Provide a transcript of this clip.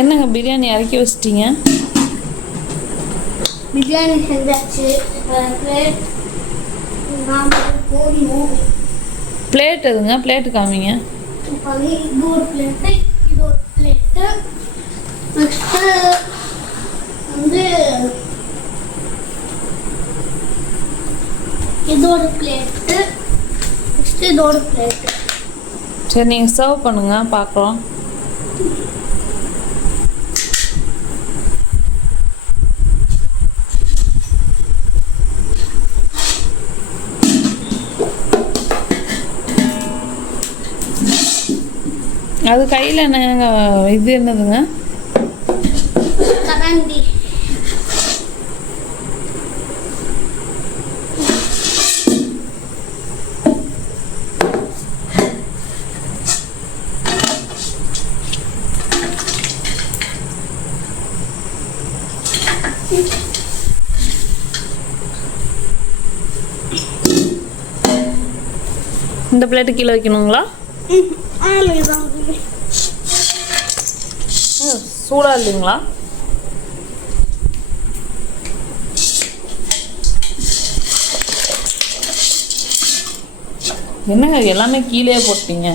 என்னங்க பிரியாணி இறக்கி வச்சிட்டீங்க? பிரியாணி செஞ்சாச்சு. பிளேட் எதுங்க? பிளேட்டு காமிங்க. இது ஒரு பிளேட்டு, இது ஒரு பிளேட்டு. நெக்ஸ்ட்டு வந்து இது ஒரு பிளேட்டு. நெக்ஸ்ட்டு இது ஒரு பிளேட்டு. சரி நீங்கள் சர்வ் பண்ணுங்க பார்க்குறோம். அது கையில் என்னங்க இது என்னதுங்க? கரண்டி. இந்த பிளேட்டு கீழே வைக்கணுங்களா? சூடாக இல்லைங்களா? என்னங்க எல்லாமே கீழே போட்டீங்க?